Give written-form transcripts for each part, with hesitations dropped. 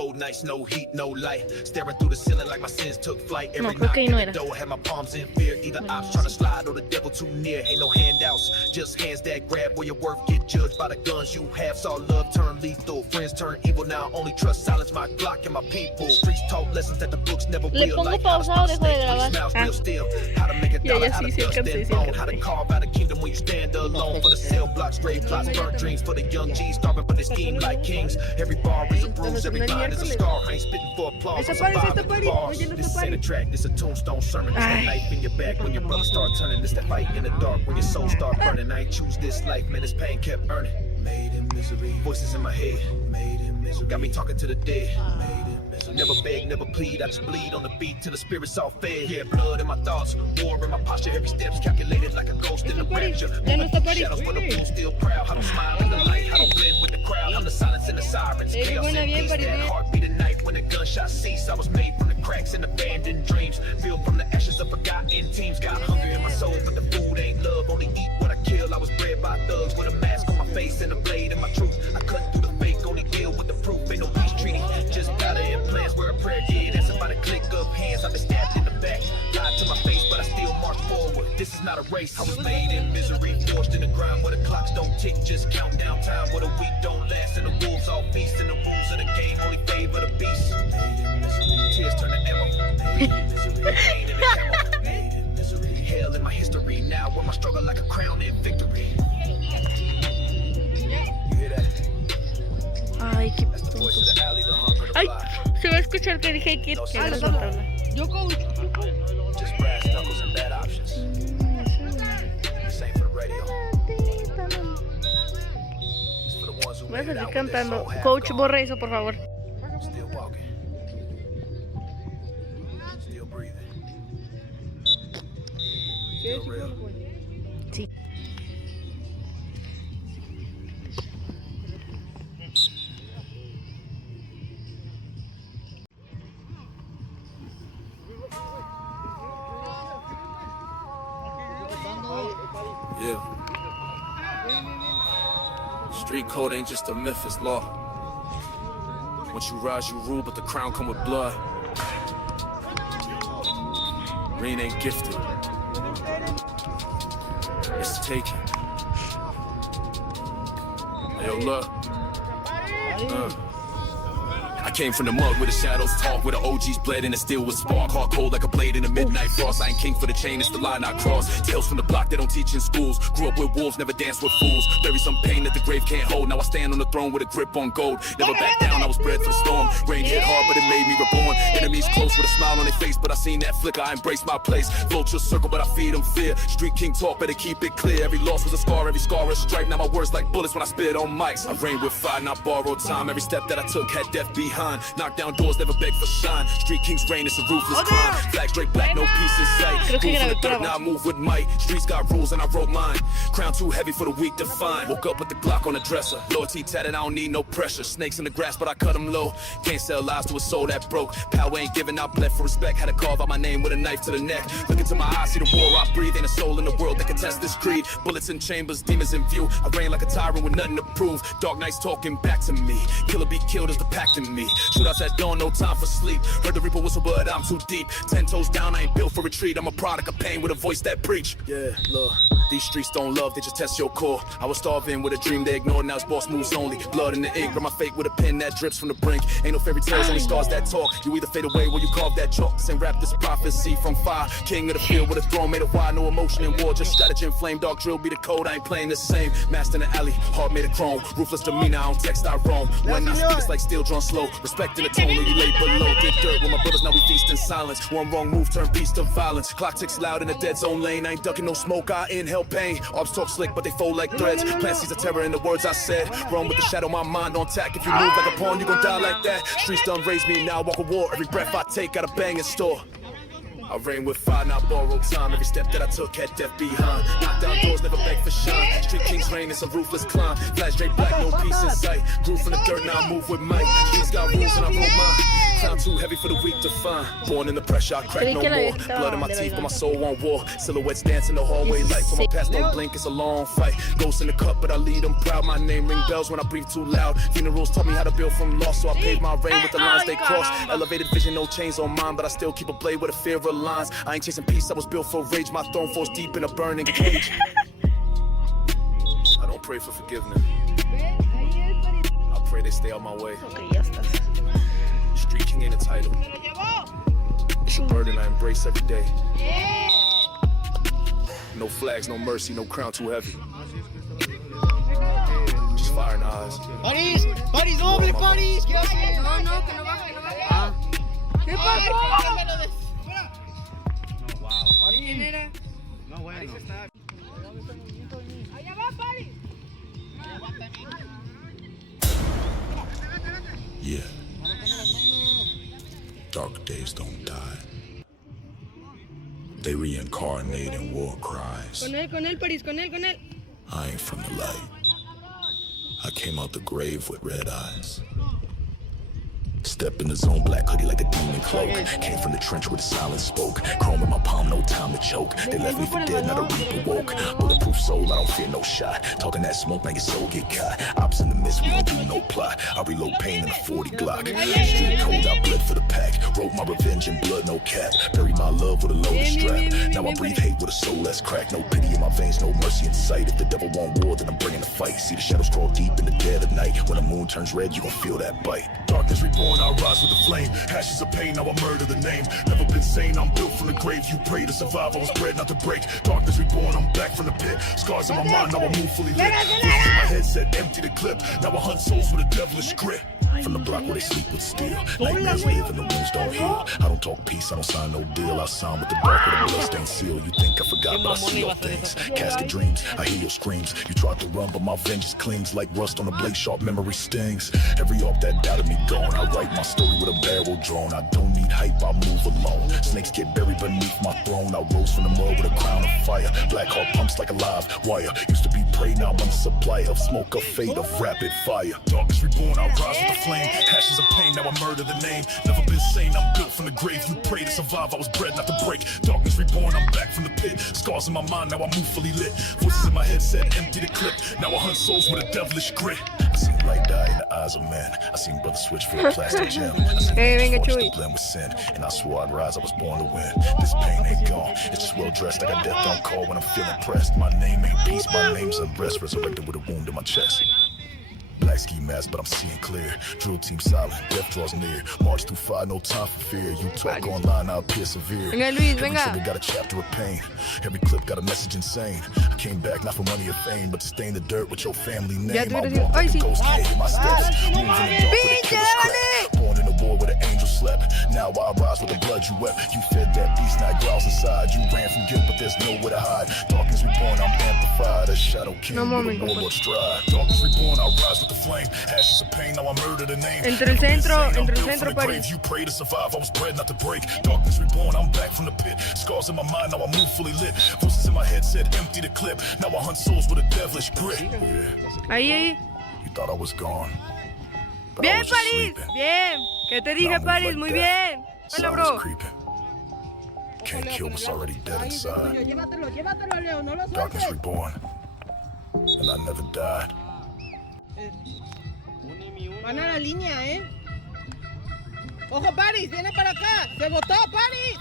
cold nights, no heat, no light. Staring through the ceiling like my sins took flight. Every creo que ahí night no at era. the door, had my palms in fear. Either ops trying to slide or the devil too near. Ain't no handouts, just hands that grab where your worth get judged by the guns you have. Saw love turn lethal, friends turn evil. Now only trust silence, my Glock and my people. Streets taught lessons that the books never Le will. pongo Like pausa o dejo de grabar. real still. How to make a Ya, dollar ya out sí, of sí dust alcancé, and sí bone. How to alcancé. carve out a kingdom when you stand alone. For the cell blocks, grave plots, burnt dreams. For the young G's starving but they scheme like kings. Every bar is a bruise, every line is a scar. I ain't spitting for applause, I'm surviving the bars. This ain't a track, this a tombstone sermon. It's that knife in your back when your brothers start turning. It's that fight in the dark when your soul start burning. I ain't choose this life, man, this pain kept earning. Made in misery, voices in my head. Made in misery, got me talking to the dead. Made in misery, never beg, never plead. I just bleed on the beat till the spirit's all fed. Yeah, blood in my thoughts, war in my posture. Every step's calculated like a ghost in the rapture. Shadows, but the moon still proud. I don't smile in the light, I don't blend with the crowd. I'm the silence and the sirens. Chaos and peace, that heartbeat at night when the gunshots cease. I was made from the cracks and abandoned dreams. Filled from the ashes of forgotten teams. Got hunger in my soul, but the food ain't love. Only eat what I kill. I was bred by thugs with a mask on my face and a blade in my truth. I cut through the fake, only deal with the proof. Ain't no peace treaty, just battle implants where a prayer did. Answer by the click of hands. I've been stabbed in the back, lied to my face, but I still march forward. This is not a race. I was made in misery, forged in the ground where the clocks don't tick, just count down time. Where the weak don't last and the wolves all feast. And the rules of the game only favor the beast. Tears turn to ammo. Pain in the camo. Hell in my history. Now wear my struggle like a crown in victory. You hear that? Ay, qué That's the voice of the alley, the hunger, the Ay, fly. se va a escuchar que dije que Yo coach. Just brass knuckles and bad options. This ain't for the radio. It's for the ones who Voy a made it seguir out with their cantando. soul half Coach, gone. borra eso, por favor. Still walking. Still breathing. Still real. Sí. Yeah. Street code ain't just a myth, it's law. Once you rise, you rule, but the crown come with blood. Green ain't gifted. It's taken. Hey, yo, look. I came from the mud where the shadows talk, where the OGs bled and the steel was spark. Hard cold like a blade in the midnight frost. I ain't king for the chain, it's the line I cross. Tales from the block they don't teach in schools. Grew up with wolves, never danced with fools. Bury some pain that the grave can't hold. Now I stand on the throne with a grip on gold. Never back down, I was bred for the storm. Rain hit hard, but it made me reborn. Enemies close with a smile on their face, but I seen that flicker, I embraced my place. Vultures circle, but I feed them fear. Street king talk, better keep it clear. Every loss was a scar, every scar a stripe. Now my words like bullets when I spit on mics. I reign with fire, not borrowed time. Every step that I took had death behind. Knocked down doors, never beg for shine. Street king's reign, it's a ruthless crime. Flag straight black, no peace in sight. Proof in the dirt, now I move with might. Streets got rules and I wrote mine. Crown too heavy for the weak to find. Woke up with the Glock on the dresser. Loyalty tatted, I don't need no pressure. Snakes in the grass, but I cut them low. Can't sell lives to a soul that broke. Power ain't giving out, bled for respect. Had to carve out my name with a knife to the neck. Look into my eyes, see the war I breathe. Ain't a soul in the world that can test this creed. Bullets in chambers, demons in view. I reign like a tyrant with nothing to prove. Dark nights talking back to me. Killer be killed as the pact in me. Shootouts at dawn, no time for sleep. Heard the reaper whistle, but I'm too deep. 10 toes down, I ain't built for retreat. I'm a product of pain with a voice that preach. Yeah, look, these streets don't love, they just test your core. I was starving with a dream they ignored, now it's boss moves only. Blood in the ink, grab my fate with a pen that drips from the brink. Ain't no fairy tales, only stars that talk. You either fade away or you carve that chalk. This ain't rap, this prophecy from fire. King of the field with a throne made of wire, no emotion in war. Just strategy and flame, dark drill be the code. I ain't playing the same. Master in the alley, heart made of chrome. Ruthless demeanor, I don't text, I roam. When I speak, it's like steel drawn slow. Respecting the tone, or you lay below. Did dirt with my brothers, now we feast in silence. One wrong move, turn peace to violence. Clock ticks loud in the dead zone lane. I ain't ducking no smoke, I inhale pain. Ops talk slick, but they fold like threads. Plant seeds of terror in the words I said. Run with the shadow, my mind on tack. If you move like a pawn, you gon' die like that. Streets done raised me, now I walk a war. Every breath I take, got a bang in store. I reign with fire, not borrowed time. Every step that I took had death behind. Knocked down doors, never beg for shine. Street king's reign, it's a ruthless climb. Flash straight black, no peace in sight. Grew from the dirt, now I move with might. Streets got rules and I wrote mine. Clown too heavy for the weak to find. Born in the pressure, I crack Creí no que la more. vieja estaba Blood in my bandera teeth, but my bailando. soul on war. Silhouettes dance in the hallway, lights on my past don't blink. It's a long fight. Ghosts in the cup, but I lead them proud. My name ring bells when I breathe too loud. Funerals taught me how to build from loss, so I paved my reign with the lines they cross. Elevated vision, no chains on mine, but I still keep a blade with a fear of lines. I ain't chasing peace, I was built for rage. My throne falls deep in a burning cage. I don't pray for forgiveness. I pray they stay out my way. Ok, ya estás. Street king ain't a title. It's a burden I embrace every day. No flags, no mercy, no crown too heavy. Just fire in the eyes. París, París, doble, París. ¿Qué haces? No, que no baje, no baje. ¿Qué pasó? ¿Quién era? Allá va, París. Yeah. Dark days don't die. They reincarnate in war cries. Con él, París, con él. I ain't from the light. I came out the grave with red eyes. Step in the zone, black hoodie like a demon cloak. Came from the trench where the silence spoke. Chrome in my palm, no time to choke. They left me for dead, not a reaper woke. Bulletproof soul, I don't fear no shot. Talking that smoke, make your soul get caught. Ops in the mist, we don't do no plot. I reload pain in a 40 Glock. Street code, I bled for the pack. Wrote my revenge in blood, no cap. Buried my love with a loaded strap. Now I breathe hate with a soul that's cracked. No pity in my veins, no mercy in sight. If the devil want war, then I'm bringing the fight. See the shadows crawl deep in the dead of night. When the moon turns red, you gon' feel that bite. Darkness reborn, I rise with the flame. Ashes of pain, now I murder the name. Never been sane, I'm built from the grave. You pray to survive, I was bred not to break. Darkness reborn, I'm back from the pit. Scars in my mind, now I move fully lit. Voices in my head said empty the clip. Now I hunt souls with a devilish grit. From the block where they sleep with steel. Nightmares live and the wounds don't heal. I don't talk peace, I don't sign no deal. I sign with the dark with a bloodstained seal. You think I forgot, but I see all things. Casket dreams, I hear your screams. You tried to run, but my vengeance clings like rust on a blade. Sharp memory stings. Every arc that doubted me gone. I write my story with a barrel drawn. I don't need hype, I move alone. Snakes get buried beneath my throne. I rose from the mud with a crown of fire. Black heart pumps like a live wire. Used to be prey, now I'm a supply of smoke, of fate, of rapid fire. Darkness reborn, I rise with the flame. Ashes of pain, now I murder the name. Never been sane, I'm built from the grave. You pray to survive, I was bred not to break. Darkness reborn, I'm back from the pit. Scars in my mind, now I move fully lit. Voices in my head said empty the clip. Now I hunt souls with a devilish grit. I seen light die in the eyes of men. I seen brothers switch for a plastic gem. I seen venga, forged Chuy. to blend with sin. And I swore I'd rise, I was born to win. This pain ain't gone, it's just well dressed. I got death on call when I'm feeling pressed. My name ain't peace, my name's unrest. Resurrected with a wound in my chest. Black ski mask, but I'm seeing clear. Drill team silent, death draws near. March through fire, no time for fear. You talk online, I'll persevere. Venga, Luis, Every venga. trigger got a chapter of pain. Every clip got a message insane. I came back not for money or fame, but to stain the dirt with your family name. Ya, I tú walk eres- like Ay, a sí. ghost, can't hear my steps. Move in the dark with a Pinche, killer's crap. Born in a war where the angel slept. Now I rise with the blood you wept. You fed that beast, now it growls inside. You ran from guilt, but there's nowhere to hide. Darkness reborn, I'm amplified. A shadow king No with mames, a warlord stride. Darkness reborn, I rise with the flame. Ashes of pain, now I murder the name. Entre el Never been centro, sane, I'm entre el built centro, from the grave. París. You pray to survive, I was bred not to break. Darkness reborn, I'm back from the pit. Scars in my mind, now I move fully lit. Voices in my head said empty the clip. Now I hunt souls with a devilish grit. Yeah, Ahí. you thought I was gone. But I Bien, was just París. sleeping. Bien. ¿Qué te Now I dije, move París? like Muy death. bien. Hola, Silence bro. creeping. Can't kill what's already dead inside. Llévatelo, Leo, no lo Darkness sueltes. reborn. And I never died. Van a la línea, Ojo, París, viene para acá. Se botó, París.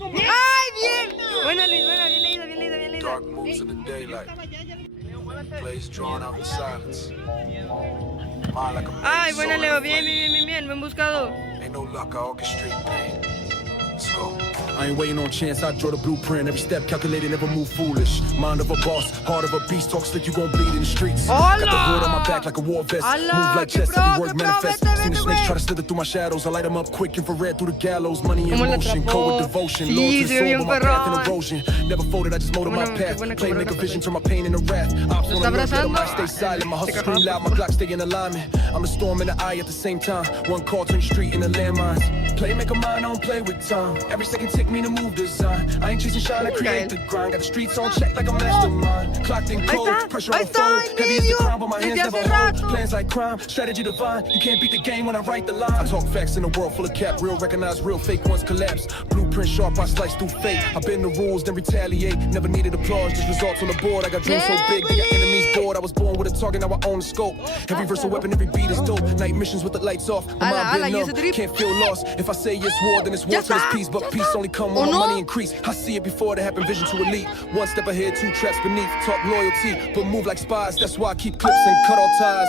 ¡Ay, bien! Buena, Luis, buena. Bien leído, bien leído, bien leído. Dark moves in the daylight. Plays drawn out in silence. Mind like a Ay, maze, buena, soul Leo. like a Bien, flame. bien, bien, bien. Buen buscado. Ain't no luck, I orchestrate pain. Let's go. I ain't waiting on chance, I draw the blueprint. Every step calculated, never move foolish. Mind of a boss, heart of a beast. Talk slick, you gon' bleed in the streets. Got the hood on my back like a war vest. Allah, Move like que chess, pro, every word que pro, manifest. vete, Seen the vete, snakes güey. try to slither through my shadows. I light them up quick, infrared through the gallows. Money in ¿Cómo la motion, atrapó? code with devotion. Sí, Loyal to the se ve soul, bien but my path in perrón. erosion. Never folded, I just molded my Qué path. buena Play, make a cabrona, vision, pues. turn my pain into wrath. Ops Lo on está alert, let 'em abrazando. stay silent. My hustle Se scream cagó. loud, my Glock stay in alignment. I'm the storm in the eye at the same time. One call, turn the street into landmines. Play, make a mind, I don't play with time. Every second take me to move design. I ain't chasing shine, I create the grind. Got the streets on check like a mastermind. Clocked in Ahí cold, está, pressure ahí on está, fold. en Heavy as the medio. crown, but my hands Desde never never hold. Plans like crime, strategy divine. You can't beat the game when I write the line. I talk facts in a world full of cap. Real recognize real, fake ones collapse. Blueprint sharp, I slice through fate. I bend the rules, then retaliate. Never needed applause, just results on the board. I got dreams so big, they got enemies bored. I was born with a target, now I own the scope. Every verse a weapon, every beat is dope. Night missions with the lights off. My mind been numb, can't feel lost. If I say it's war, then it's war till it's peace. But peace only come when my money increase. I see it before it happen, vision to elite. One step ahead, two traps beneath. Talk loyalty, but move like spies. That's why I keep clips and cut all ties.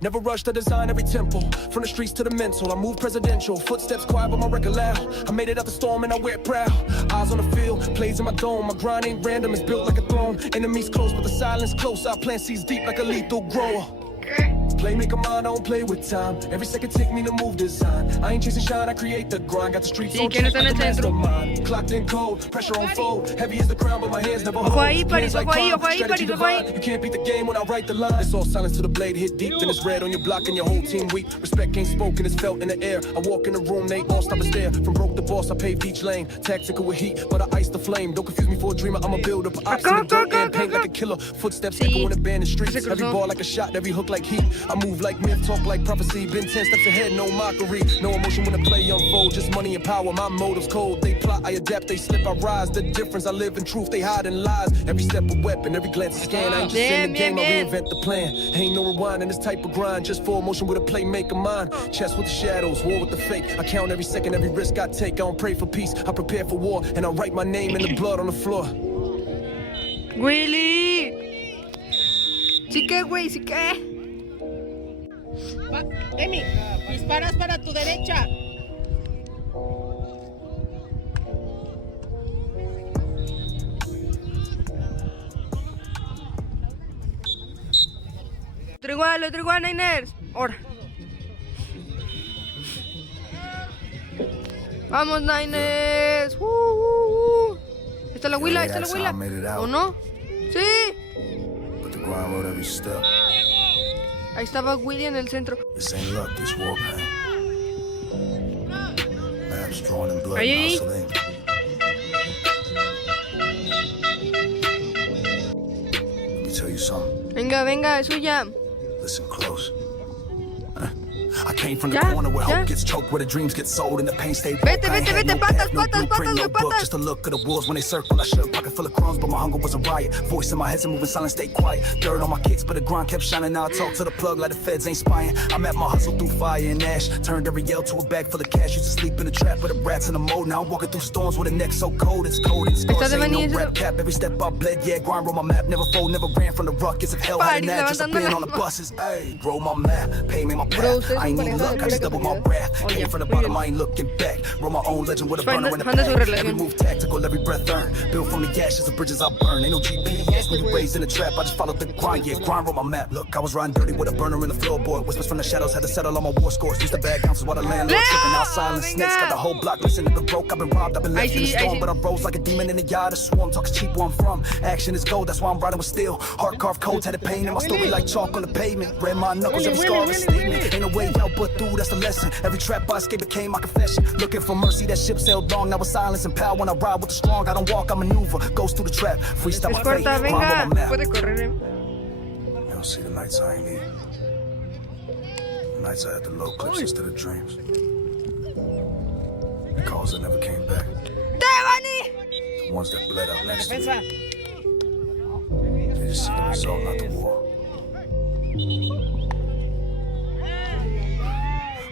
Never rush to design every temple. From the streets to the mental, I move presidential. Footsteps quiet, but my record loud. I made it out the storm and I wear it proud. Eyes on the field, plays in my dome. My grind ain't random, it's built like a throne. Enemies close, but the silence close. I plant seeds deep like a lethal grower. Play, make a mind, I don't play with time. Every second take me to move design. I ain't chasing shine, I create the grind. Got the streets on check like a mastermind. Clocked in cold, pressure on fold. Heavy as the crown, but my hands never hold. Ojo ahí, Paris, ojo ahí, ojo ahí, Paris, ojo ahí. You can't beat the game when I write the line. It's all silence to the blade, hit deep, then it's red on your block and your whole team weak. Respect ain't spoken, it's felt in the air. I walk in the room, they all stop and stare. From broke to boss, I paved each lane. Tactical with heat, but I ice the flame. Don't confuse me for a dreamer, I'm a builder. Put ops in the dirt and paint like a killer. Footsteps echo in abandoned streets. Every ball like a shot, every hook like heat. I move like myth, talk like prophecy. Been 10 steps ahead, no mockery. No emotion when the play unfold, just money and power. My motives cold, they plot, I adapt, they slip, I rise. The difference, I live in truth, they hide in lies. Every step a weapon, every glance a scan. I ain't just in the game, I reinvent the plan. Ain't no rewind in this type of grind, just full motion with a playmaker mind. Chess with the shadows, war with the fake. I count every second, every risk I take. I don't pray for peace, I prepare for war. And I write my name in the blood on the floor. Willy. Sí que, güey, sí que. Emi, disparas para tu derecha. Otro igual, Ninners. Ahora. Vamos, Ninners. Está la huila, está la huila. ¿O no? Sí. But the grind road every step. Ahí estaba Willy en el centro. This ain't luck, this war pain. Maps drawn in blood, Ahí. muscle ink. Let me tell you something. Venga, es suya. Listen close. I came from the corner where hope gets choked, where the dreams get sold and the pain stay broke. Vete, I ain't had no patas, path, no patas, blueprint, patas, no book, patas. just a look at the wolves when they circle. I should pocket full of crumbs, but my hunger was a riot. Voice in my head, moving silent, stay quiet. Dirt on my kicks, but the grind kept shining. Now I talk to the plug like the feds ain't spying. I met my hustle through fire and ash. Turned every yell to a bag full of cash. Used to sleep in the trap with the rats in the mold. Now I'm walking through storms with a neck so cold. It's cold and scars ain't no rap cap. Every step I bled, yeah, grind roll my map. Never fold, never ran from the ruckus of hell. Had an ad, just a been on the buses. Hey, roll my map, pay me my path. I ain't need luck, I just double my breath. Came from the bottom, I ain't looking back. Roll my own legend with a burner in the back. Every move tactical, every breath earned. Built from the ashes of bridges I burn. Ain't no GPS when you raised in the trap. I just followed the grind, yeah, grind roll my map. Look, I was riding dirty with a burner in the floorboard. Whispers from the shadows had to settle on my war scores. Used to bag ounces while the landlord tripping out silent snakes. Got the whole block listening to the broke. I've been robbed, I've been left in the storm, but I rose like a demon in the yard. A swarm talks cheap where I'm from. Action is gold, that's why I'm riding with steel. Heart carved codes had the pain in my story like chalk on the pavement. Red my knuckles, every scar is a statement. Ain't no way out but through, that's the lesson. Every trap I escape became my confession. Looking for mercy, that ship sailed long. Now it's silence and power when I ride with the strong. I don't walk, I maneuver. Goes through the trap. Freestyle my fate. Venga, on my map. puede correr. You don't see the nights I ain't need. The nights I had the low clips instead of dreams. The calls that never came back. The ones that bled out next to me. They just see the result, not the war.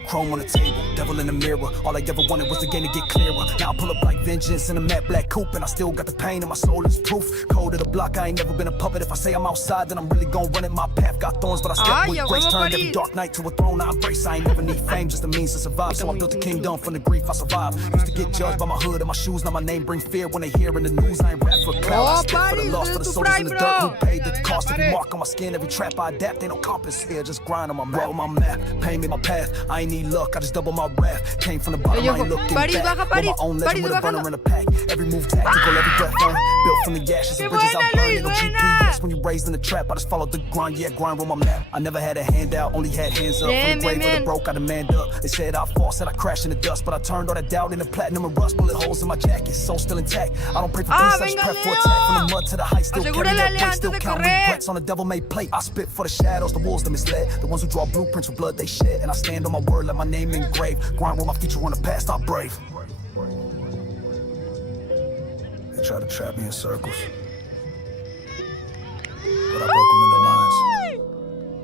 Chrome on the table, devil in the mirror. All I ever wanted was the game to get clearer. Now I pull up like vengeance in a matte black coupe, and I still got the pain in my soul is proof. Cold of the block, I ain't never been a puppet. If I say I'm outside, then I'm really gon' run it. My path got thorns, but I step with grace. Turned every dark night to a throne I embrace. I ain't never need fame, just a means to survive. So I built a kingdom from the grief I survived. Used to get judged by my hood and my shoes. Now my name bring fear when they hear in the news. I ain't rap for clout, I spit for the lost, for the soldiers in the dirt who paid the cost. Every mark on my skin, every trap I adapt. Ain't no compass here, just grind on my map. Roll my map, paint me my path. I ain't need need luck, I just double my wrath. Came from the bottom, I ain't looking Paris, back. baja, Paris. With my own Paris, legend with a burner bájalo. in a pack. Every move tactical, every breath earned. Built from the ashes Qué and bridges buena, I burned. Luis, No buena. GPS when you raised in the trap. I just followed the grind, yeah, grind on my map. I never had a handout, only had hands up. Bien, From the grave bien, of the bien. broke, I demand up. They said I fall, said I crashed in the dust, but I turned all that doubt into platinum and rust. Bullet holes in my jacket, soul still intact. I don't pray for Ah, peace, I just venga, prep for Leo. attack. From the mud to the height, still carry Asegúrale, that Leo, weight, antes still de count correr. regrets on a devil-made plate. I spit for the shadows, the wolves that misled. The ones who draw blueprints with blood they shed. And I stand on my word, let my name engraved. Grind with my future on the past, I'm brave. They try to trap me in circles, but I broke them into lines.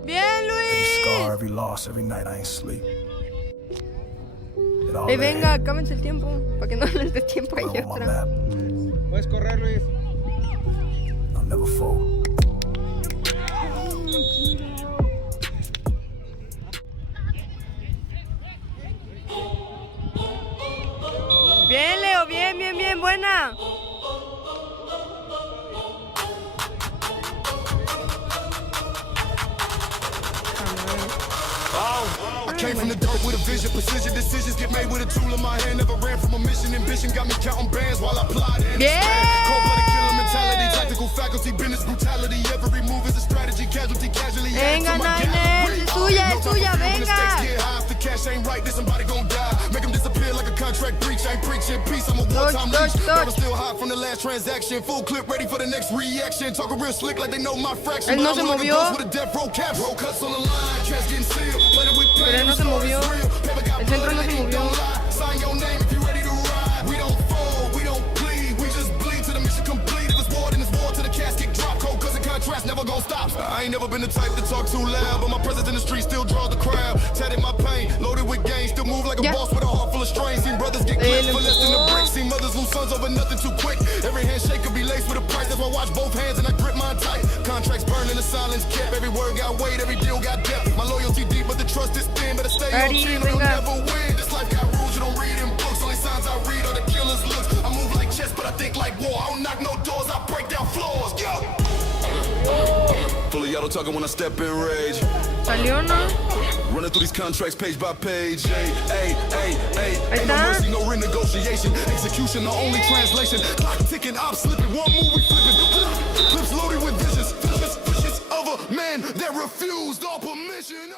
Bien, Every scar, Luis. every loss, every night I ain't sleep. It all Venga, acábense el tiempo. Para que no les dé tiempo a on my extra. map. Puedes correr, Luis. I'll never fall. Bien, Leo, bien, bien, bien, buena. I came from the dirt with a vision, precision decisions get made with a tool in my hand. Never ran from a mission, ambition got me counting bands while I plotted. Bien. Cold-blooded killer mentality, tactical faculty, business brutality. Every move is a strategy, casualty, casually. Venga, Ninners, es suya, venga. Get high if the cash ain't right, then somebody gon' die. Make them disappear like a contract breach. I ain't preaching peace, I'm a wartime leash. Never still high from the last transaction. Full clip, ready for the next reaction. Talking real slick like they know my fraction. Él no But se I'm one of the movió. ghosts with a death row cap. Roll cuts on the line, cash getting sealed. Playing with Pero él no se movió. El centro no se movió. Sign your name if you ready to ride. We don't fold, we don't bleed. We just bleed to the mission complete. If it's war, then it's war to the casket drop. Cold cause the contrast never gon' stop. I ain't never been the type to talk too loud, but my presence in the street still draws the crowd. Tatted my pain, loaded with gains. Still move like a Ya. boss with a heart full of strain. Seen brothers get clipped for less than a brick. Seen mothers lose sons over nothing too quick. Every handshake could be laced with a price. That's why I watch both hands and I grip mine tight. Contracts burn in the silence kept. Every word got weight, every deal got depth. My loyalty deep, but the trust is thin. Better stay on Ari, team, you'll venga. never win. This life got rules you don't read in books. Only signs I read are the killer's looks. I move like chess, but I think like war. I don't knock no doors, I break down floors. Yo! Fully auto talking when I step in rage. Salió, ¿no? Running through these contracts page by page. Hey, Ahí ain't no está. mercy, no renegotiation. Execution, the only translation. Clock ticking, I'm slipping. One move, we flipping. Clips loaded with visions. Visions of a man that refused all permission.